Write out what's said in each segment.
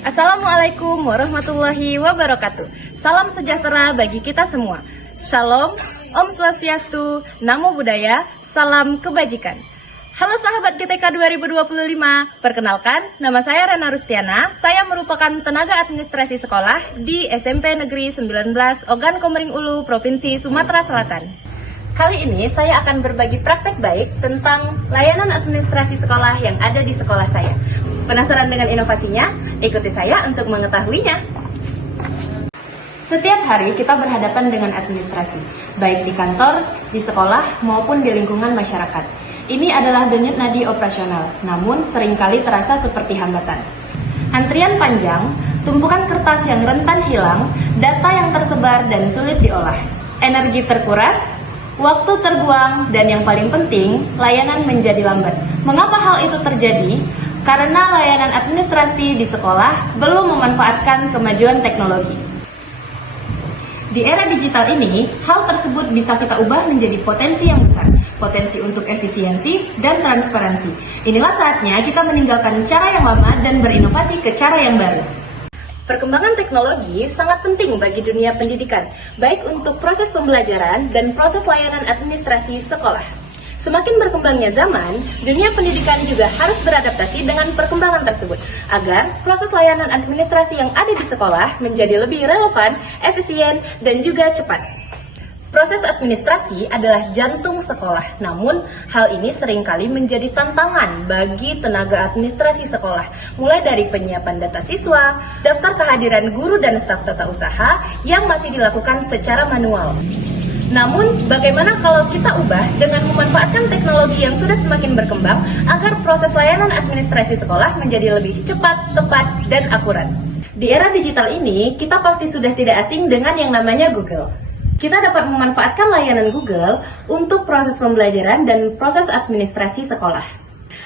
Assalamualaikum warahmatullahi wabarakatuh. Salam sejahtera bagi kita semua. Shalom, Om Swastiastu, Namo Buddhaya, salam kebajikan. Halo sahabat GTK 2025, perkenalkan, nama saya Rana Rustiana. Saya merupakan tenaga administrasi sekolah di SMP Negeri 19 Ogan Komering Ulu, Provinsi Sumatera Selatan. Kali ini saya akan berbagi praktek baik tentang layanan administrasi sekolah yang ada di sekolah saya. Penasaran dengan inovasinya? Ikuti saya untuk mengetahuinya. Setiap hari kita berhadapan dengan administrasi, baik di kantor, di sekolah, maupun di lingkungan masyarakat. Ini adalah denyut nadi operasional, namun seringkali terasa seperti hambatan. Antrian panjang, tumpukan kertas yang rentan hilang, data yang tersebar dan sulit diolah, energi terkuras, waktu terbuang, dan yang paling penting, layanan menjadi lambat. Mengapa hal itu terjadi? Karena layanan administrasi di sekolah belum memanfaatkan kemajuan teknologi. Di era digital ini, hal tersebut bisa kita ubah menjadi potensi yang besar, potensi untuk efisiensi dan transparansi. Inilah saatnya kita meninggalkan cara yang lama dan berinovasi ke cara yang baru. Perkembangan teknologi sangat penting bagi dunia pendidikan, baik untuk proses pembelajaran dan proses layanan administrasi sekolah. Semakin berkembangnya zaman, dunia pendidikan juga harus beradaptasi dengan perkembangan tersebut, agar proses layanan administrasi yang ada di sekolah menjadi lebih relevan, efisien, dan juga cepat. Proses administrasi adalah jantung sekolah, namun hal ini seringkali menjadi tantangan bagi tenaga administrasi sekolah, mulai dari penyiapan data siswa, daftar kehadiran guru dan staf tata usaha yang masih dilakukan secara manual. Namun, bagaimana kalau kita ubah dengan memanfaatkan teknologi yang sudah semakin berkembang agar proses layanan administrasi sekolah menjadi lebih cepat, tepat, dan akurat? Di era digital ini, kita pasti sudah tidak asing dengan yang namanya Google. Kita dapat memanfaatkan layanan Google untuk proses pembelajaran dan proses administrasi sekolah.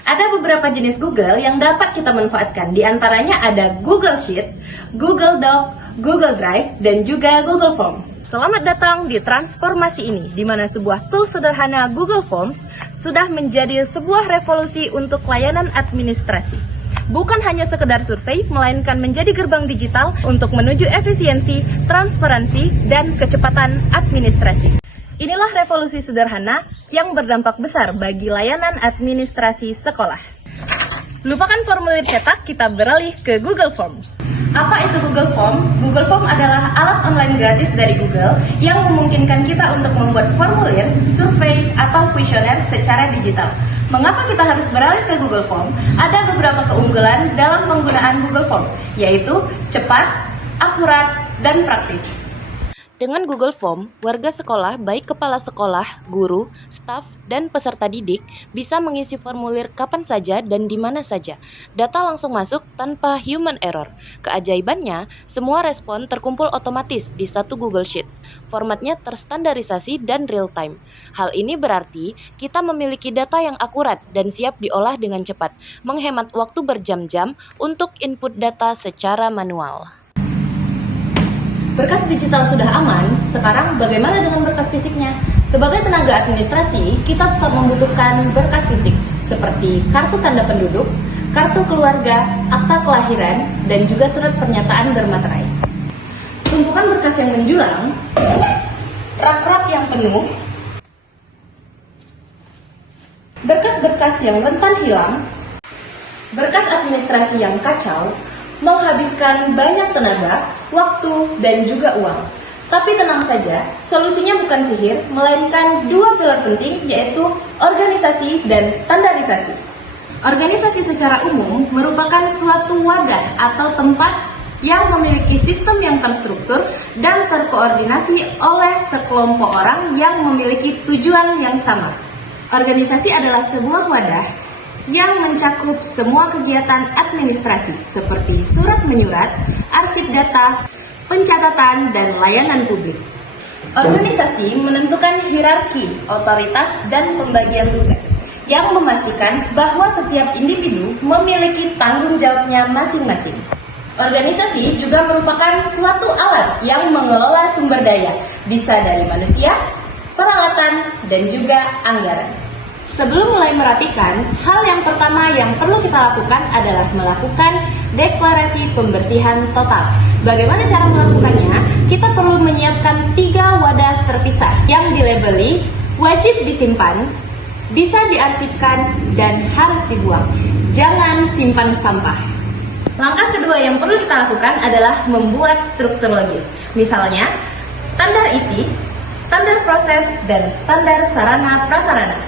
Ada beberapa jenis Google yang dapat kita manfaatkan, di antaranya ada Google Sheet, Google Doc, Google Drive, dan juga Google Form. Selamat datang di transformasi ini, di mana sebuah tool sederhana Google Forms sudah menjadi sebuah revolusi untuk layanan administrasi. Bukan hanya sekedar survei, melainkan menjadi gerbang digital untuk menuju efisiensi, transparansi, dan kecepatan administrasi. Inilah revolusi sederhana yang berdampak besar bagi layanan administrasi sekolah. Lupakan formulir cetak, kita beralih ke Google Forms. Apa itu Google Form? Google Form adalah alat online gratis dari Google yang memungkinkan kita untuk membuat formulir, survei, atau kuesioner secara digital. Mengapa kita harus beralih ke Google Form? Ada beberapa keunggulan dalam penggunaan Google Form, yaitu cepat, akurat, dan praktis. Dengan Google Form, warga sekolah, baik kepala sekolah, guru, staf, dan peserta didik, bisa mengisi formulir kapan saja dan di mana saja. Data langsung masuk tanpa human error. Keajaibannya, semua respon terkumpul otomatis di satu Google Sheets. Formatnya terstandarisasi dan real time. Hal ini berarti kita memiliki data yang akurat dan siap diolah dengan cepat, menghemat waktu berjam-jam untuk input data secara manual. Berkas digital sudah aman, sekarang bagaimana dengan berkas fisiknya? Sebagai tenaga administrasi, kita tetap membutuhkan berkas fisik, seperti kartu tanda penduduk, kartu keluarga, akta kelahiran, dan juga surat pernyataan bermaterai. Tumpukan berkas yang menjulang, rak-rak yang penuh, berkas-berkas yang rentan hilang, berkas administrasi yang kacau, menghabiskan banyak tenaga, waktu, dan juga uang. Tapi tenang saja, solusinya bukan sihir, melainkan dua pilar penting, yaitu organisasi dan standarisasi. Organisasi secara umum merupakan suatu wadah atau tempat yang memiliki sistem yang terstruktur dan terkoordinasi oleh sekelompok orang yang memiliki tujuan yang sama. Organisasi adalah sebuah wadah yang mencakup semua kegiatan administrasi seperti surat menyurat, arsip data, pencatatan, dan layanan publik. Organisasi menentukan hierarki, otoritas, dan pembagian tugas yang memastikan bahwa setiap individu memiliki tanggung jawabnya masing-masing. Organisasi juga merupakan suatu alat yang mengelola sumber daya, bisa dari manusia, peralatan, dan juga anggaran. Sebelum mulai merapikan, hal yang pertama yang perlu kita lakukan adalah melakukan deklarasi pembersihan total. Bagaimana cara melakukannya? Kita perlu menyiapkan 3 wadah terpisah yang dilabeli wajib disimpan, bisa diarsipkan, dan harus dibuang. Jangan simpan sampah. Langkah kedua yang perlu kita lakukan adalah membuat struktur logis. Misalnya, standar isi, standar proses, dan standar sarana prasarana.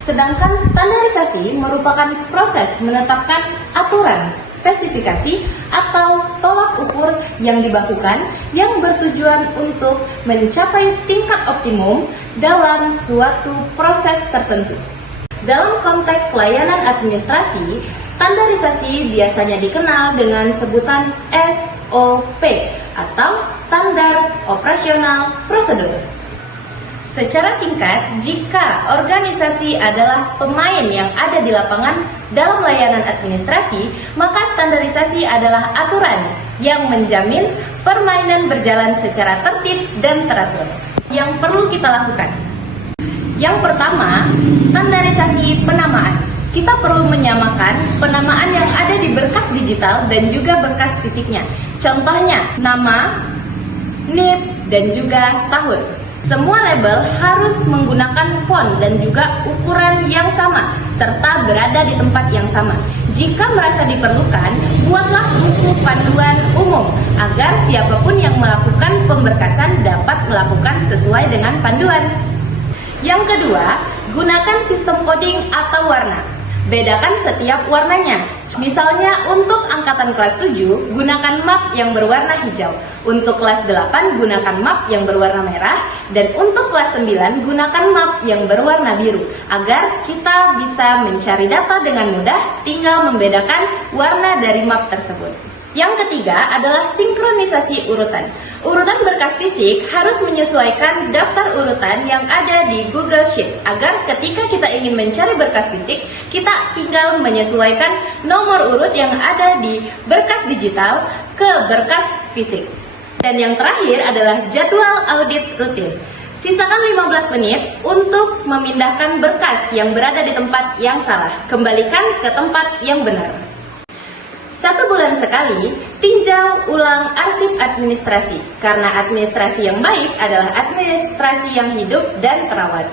Sedangkan standarisasi merupakan proses menetapkan aturan, spesifikasi, atau tolak ukur yang dibakukan yang bertujuan untuk mencapai tingkat optimum dalam suatu proses tertentu. Dalam konteks layanan administrasi, standarisasi biasanya dikenal dengan sebutan SOP atau Standar Operasional Prosedur. Secara singkat, jika organisasi adalah pemain yang ada di lapangan dalam layanan administrasi, maka standarisasi adalah aturan yang menjamin permainan berjalan secara tertib dan teratur. Yang perlu kita lakukan. Yang pertama, standarisasi penamaan. Kita perlu menyamakan penamaan yang ada di berkas digital dan juga berkas fisiknya. Contohnya, nama, NIP, dan juga tahun. Semua label harus menggunakan font dan juga ukuran yang sama, serta berada di tempat yang sama. Jika merasa diperlukan, buatlah buku panduan umum, agar siapapun yang melakukan pemberkasan dapat melakukan sesuai dengan panduan. Yang kedua, gunakan sistem coding atau warna. Bedakan setiap warnanya. Misalnya untuk angkatan kelas 7, gunakan map yang berwarna hijau. Untuk kelas 8, gunakan map yang berwarna merah. Dan untuk kelas 9, gunakan map yang berwarna biru. Agar kita bisa mencari data dengan mudah, tinggal membedakan warna dari map tersebut. Yang ketiga adalah sinkronisasi urutan. Urutan berkas fisik harus menyesuaikan daftar urutan yang ada di Google Sheet, agar ketika kita ingin mencari berkas fisik, kita tinggal menyesuaikan nomor urut yang ada di berkas digital ke berkas fisik. Dan yang terakhir adalah jadwal audit rutin. Sisakan 15 menit untuk memindahkan berkas yang berada di tempat yang salah, kembalikan ke tempat yang benar. 1 bulan sekali, tinjau ulang arsip administrasi, karena administrasi yang baik adalah administrasi yang hidup dan terawat.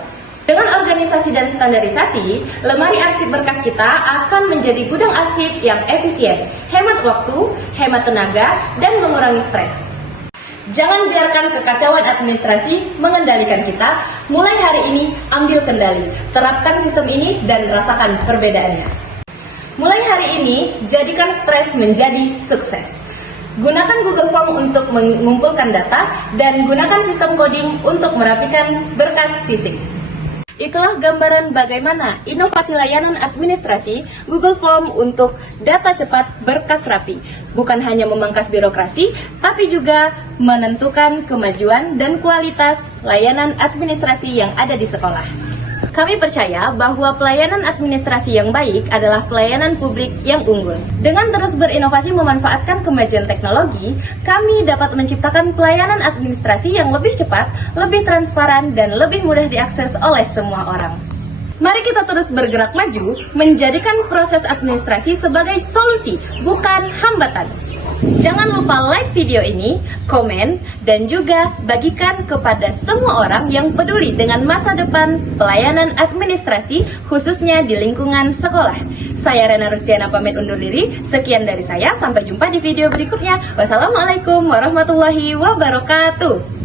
Dengan organisasi dan standarisasi, lemari arsip berkas kita akan menjadi gudang arsip yang efisien, hemat waktu, hemat tenaga, dan mengurangi stres. Jangan biarkan kekacauan administrasi mengendalikan kita. Mulai hari ini, ambil kendali, terapkan sistem ini, dan rasakan perbedaannya. Mulai hari ini, jadikan stres menjadi sukses. Gunakan Google Form untuk mengumpulkan data dan gunakan sistem coding untuk merapikan berkas fisik. Itulah gambaran bagaimana inovasi layanan administrasi Google Form untuk data cepat berkas rapi. Bukan hanya memangkas birokrasi, tapi juga menentukan kemajuan dan kualitas layanan administrasi yang ada di sekolah. Kami percaya bahwa pelayanan administrasi yang baik adalah pelayanan publik yang unggul. Dengan terus berinovasi memanfaatkan kemajuan teknologi, kami dapat menciptakan pelayanan administrasi yang lebih cepat, lebih transparan, dan lebih mudah diakses oleh semua orang. Mari kita terus bergerak maju, menjadikan proses administrasi sebagai solusi, bukan hambatan. Jangan lupa like video ini, komen, dan juga bagikan kepada semua orang yang peduli dengan masa depan pelayanan administrasi, khususnya di lingkungan sekolah. Saya Rena Rustiana pamit undur diri. Sekian dari saya, sampai jumpa di video berikutnya. Wassalamualaikum warahmatullahi wabarakatuh.